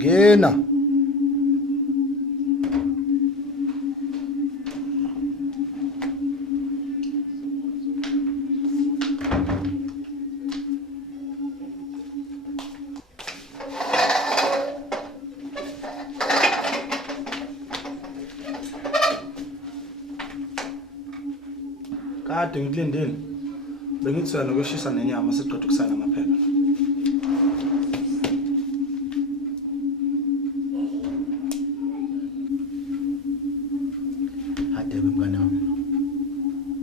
Ngena. Kade ngikulindele. Bengithula nokushisa nenyama siqedwe kusana amaphepha. Hade mngane wami.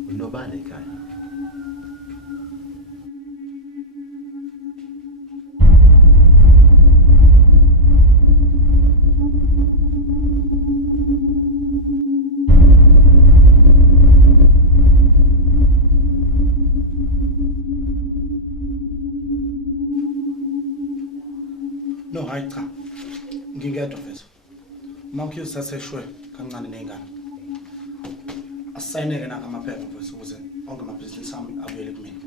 Unobale ekhaya. No, hayi cha. Ngingedwa mfethu. Mawukho saseshwe kancane nezingane. Asayineke naka amaphepha mfethu ukuze onke amabhizinisi ami abuyele kumina.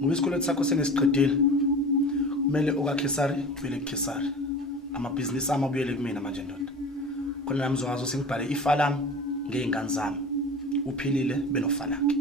Ngowesikole sakho senesiqedile. Kumele okaKhesari ubuyele kuKhesari. Amabhizinisi ami abuyele kumina manje ndoda. Khona nami ngizokwazi ukuthi ngibhale ifa lami ngeingane zami. Uphilile benofalakhe.